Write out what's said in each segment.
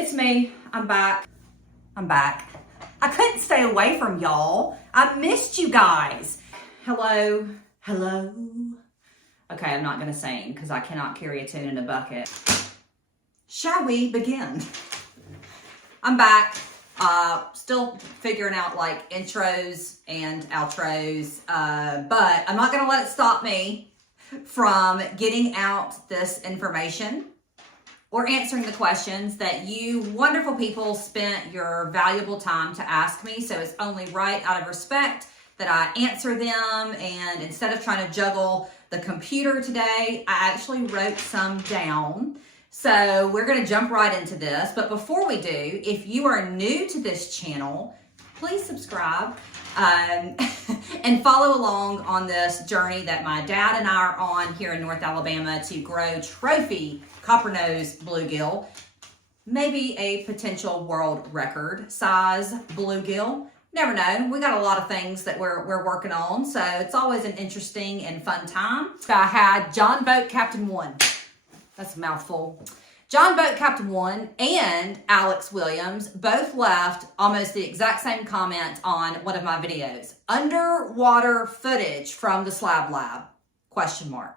It's me. I'm back. I couldn't stay away from y'all. I missed you guys. Hello. Okay, I'm not gonna sing because I cannot carry a tune in a bucket. Shall we begin? I'm back. Still figuring out like intros and outros, but I'm not gonna let it stop me from getting out this information or answering the questions that you wonderful people spent your valuable time to ask me. So it's only right out of respect that I answer them. And instead of trying to juggle the computer today, I actually wrote some down. So we're gonna jump right into this. But before we do, if you are new to this channel, please subscribe and follow along on this journey that my dad and I are on here in North Alabama to grow trophy copper-nosed bluegill, maybe a potential world record size bluegill. Never know. We got a lot of things that we're working on, so it's always an interesting and fun time. I had John Boat Captain 1. That's a mouthful. John Boat Captain 1 and Alex Williams both left almost the exact same comment on one of my videos. Underwater footage from the Slab Lab? Question mark.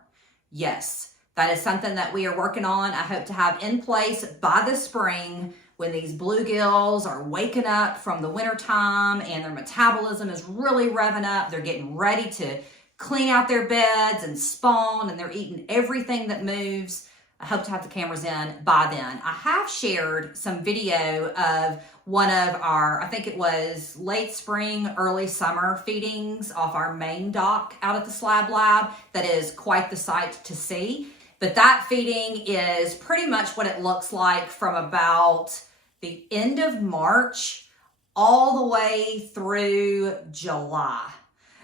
Yes, that is something that we are working on. I hope to have in place by the spring when these bluegills are waking up from the winter time and their metabolism is really revving up. They're getting ready to clean out their beds and spawn, and they're eating everything that moves. I hope to have the cameras in by then. I have shared some video of one of our, I think it was late spring, early summer feedings off our main dock out at the Slab Lab. That is quite the sight to see. But that feeding is pretty much what it looks like from about the end of March all the way through July.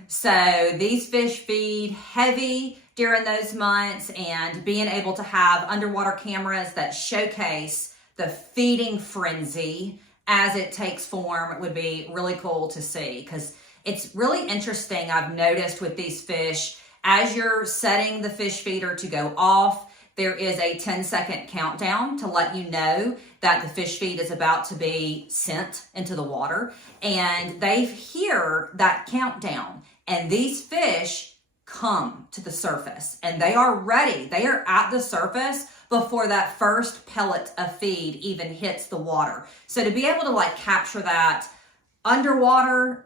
So these fish feed heavy during those months, and being able to have underwater cameras that showcase the feeding frenzy as it takes form would be really cool to see, because it's really interesting. I've noticed with these fish, as you're setting the fish feeder to go off, there is a 10-second countdown to let you know that the fish feed is about to be sent into the water, and they hear that countdown, and these fish come to the surface and they are ready. They are at the surface before that first pellet of feed even hits the water. So to be able to like capture that underwater,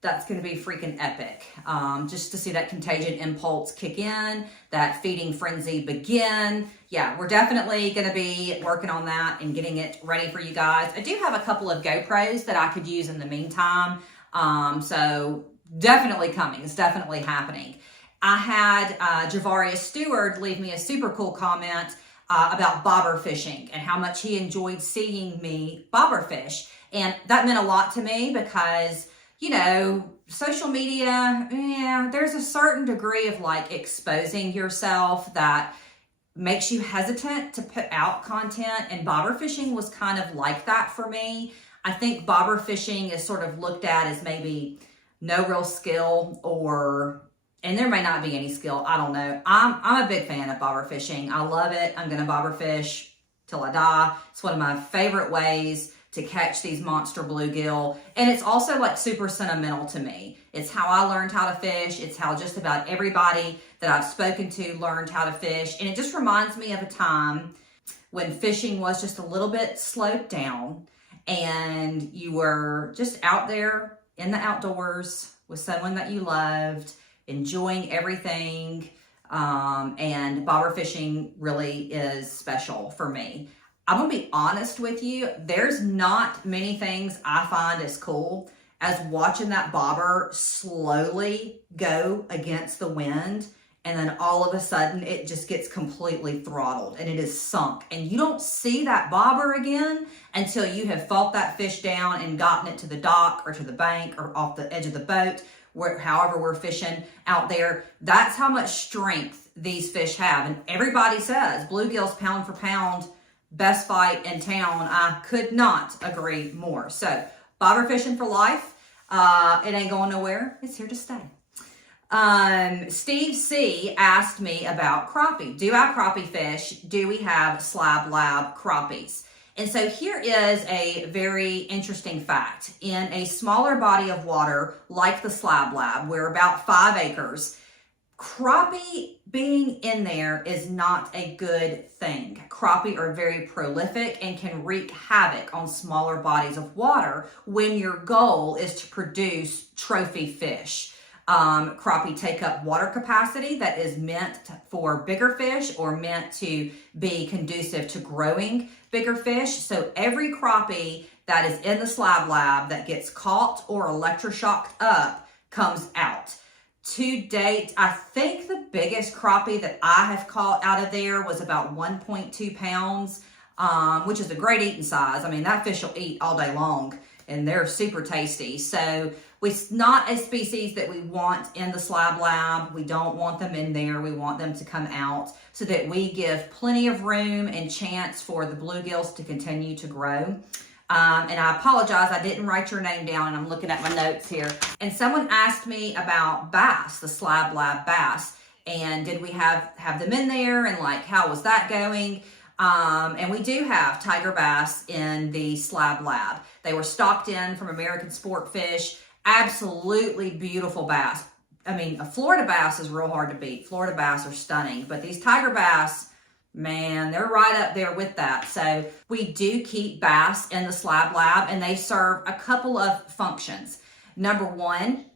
that's going to be freaking epic. Just to see that contagion impulse kick in, that feeding frenzy begin. Yeah, we're definitely going to be working on that and getting it ready for you guys. I do have a couple of GoPros that I could use in the meantime. So definitely coming. It's definitely happening. I had Javarius Stewart leave me a super cool comment about bobber fishing and how much he enjoyed seeing me bobber fish. And that meant a lot to me because, you know, social media, yeah, there's a certain degree of like exposing yourself that makes you hesitant to put out content. And bobber fishing was kind of like that for me. I think bobber fishing is sort of looked at as maybe no real skill, and there may not be any skill. I don't know. I'm a big fan of bobber fishing. I love it. I'm going to bobber fish till I die. It's one of my favorite ways to catch these monster bluegill. And it's also like super sentimental to me. It's how I learned how to fish. It's how just about everybody that I've spoken to learned how to fish. And it just reminds me of a time when fishing was just a little bit slowed down and you were just out there in the outdoors with someone that you loved, enjoying everything, and bobber fishing really is special for me. I'm gonna be honest with you, there's not many things I find as cool as watching that bobber slowly go against the wind, and then all of a sudden it just gets completely throttled and it is sunk, and you don't see that bobber again until you have fought that fish down and gotten it to the dock or to the bank or off the edge of the boat, however we're fishing out there. That's how much strength these fish have. And everybody says bluegills pound for pound, best fight in town. I could not agree more. So bobber fishing for life. It ain't going nowhere. It's here to stay. Steve C asked me about crappie. Do I crappie fish? Do we have Slab Lab crappies? And so here is a very interesting fact. In a smaller body of water, like the Slab Lab, we're about 5 acres, crappie being in there is not a good thing. Crappie are very prolific and can wreak havoc on smaller bodies of water when your goal is to produce trophy fish. Crappie take up water capacity that is meant for bigger fish or meant to be conducive to growing bigger fish. So every crappie that is in the Slab Lab that gets caught or electroshocked up comes out. To date, I think the biggest crappie that I have caught out of there was about 1.2 pounds, which is a great eating size. I mean, that fish will eat all day long and they're super tasty. So it's not a species that we want in the Slab Lab. We don't want them in there. We want them to come out so that we give plenty of room and chance for the bluegills to continue to grow. And I apologize, I didn't write your name down and I'm looking at my notes here. And someone asked me about bass, the Slab Lab bass, and did we have them in there and like how was that going? And we do have tiger bass in the Slab Lab. They were stocked in from American Sport Fish. Absolutely beautiful bass. I mean, a Florida bass is real hard to beat. Florida bass are stunning, but these tiger bass, man, they're right up there with that. So we do keep bass in the Slab Lab and they serve a couple of functions. Number one,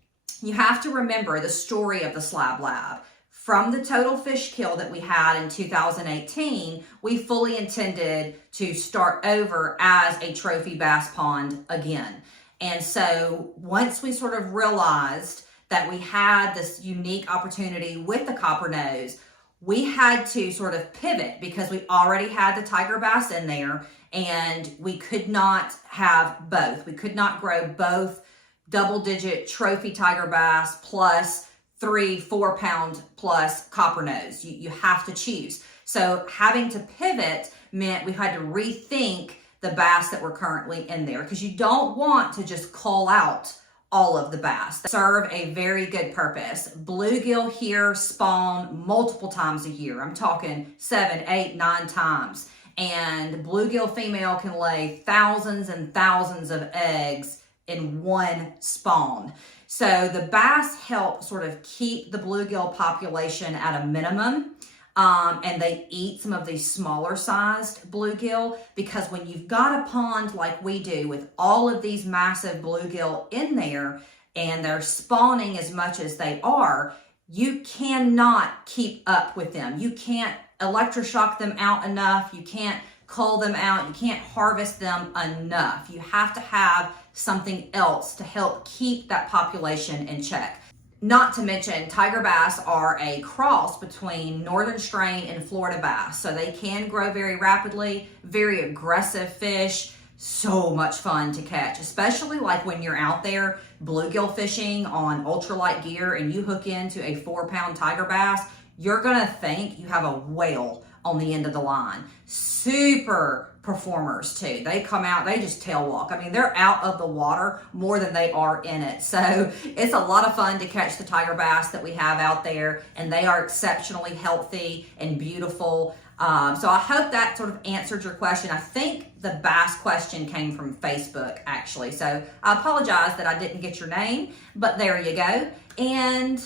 you have to remember the story of the Slab Lab. From the total fish kill that we had in 2018, we fully intended to start over as a trophy bass pond again. And so once we sort of realized that we had this unique opportunity with the copper nose, we had to sort of pivot because we already had the tiger bass in there and we could not have both. We could not grow both double-digit trophy tiger bass plus 3-4 pound plus copper nose. You have to choose. So having to pivot meant we had to rethink the bass that were currently in there because you don't want to just cull out all of the bass. They serve a very good purpose. Bluegill here spawn multiple times a year. I'm talking 7, 8, 9 times. And bluegill female can lay thousands and thousands of eggs in one spawn. So the bass help sort of keep the bluegill population at a minimum. And they eat some of these smaller sized bluegill because when you've got a pond like we do with all of these massive bluegill in there and they're spawning as much as they are, you cannot keep up with them. You can't electroshock them out enough. You can't cull them out. You can't harvest them enough. You have to have something else to help keep that population in check. Not to mention, tiger bass are a cross between northern strain and Florida bass. So they can grow very rapidly, very aggressive fish, so much fun to catch, especially like when you're out there bluegill fishing on ultralight gear and you hook into a 4-pound tiger bass, you're gonna think you have a whale on the end of the line. Super performers too. They come out, they just tail walk. I mean, they're out of the water more than they are in it. So it's a lot of fun to catch the tiger bass that we have out there, and they are exceptionally healthy and beautiful. So I hope that sort of answered your question. I think the bass question came from Facebook actually. So I apologize that I didn't get your name, but there you go. And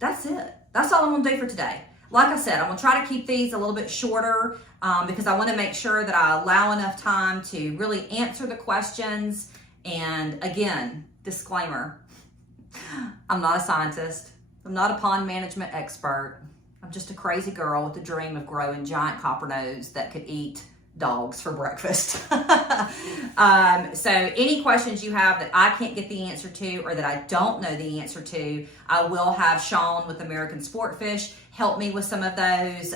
that's it. That's all I'm gonna do for today. Like I said, I'm gonna try to keep these a little bit shorter because I wanna make sure that I allow enough time to really answer the questions. And again, disclaimer, I'm not a scientist. I'm not a pond management expert. I'm just a crazy girl with the dream of growing giant copper nose that could eat dogs for breakfast. So any questions you have that I can't get the answer to or that I don't know the answer to, I will have Sean with American Sport Fish help me with some of those.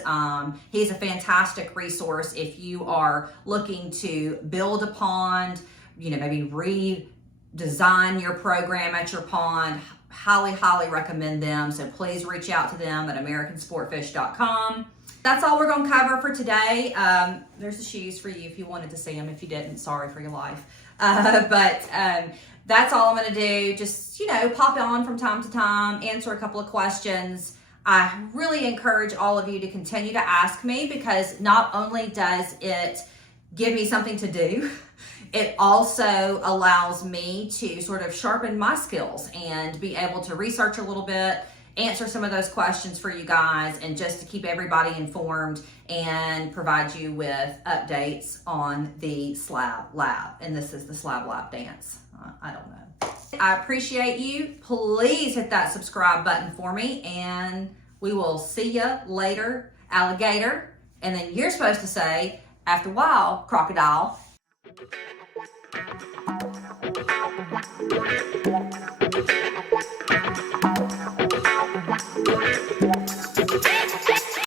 He's a fantastic resource if you are looking to build a pond, maybe redesign your program at your pond. Highly recommend them. So please reach out to them at americansportfish.com. That's all we're going to cover for today. There's the shoes for you if you wanted to see them. If you didn't, sorry for your life. But that's all I'm going to do. Just, pop on from time to time, answer a couple of questions. I really encourage all of you to continue to ask me because not only does it give me something to do. It also allows me to sort of sharpen my skills and be able to research a little bit, answer some of those questions for you guys, and just to keep everybody informed and provide you with updates on the slab lab. And this is the slab lab dance. I don't know. I appreciate you. Please hit that subscribe button for me, and we will see you later, alligator. And then you're supposed to say, after a while, crocodile.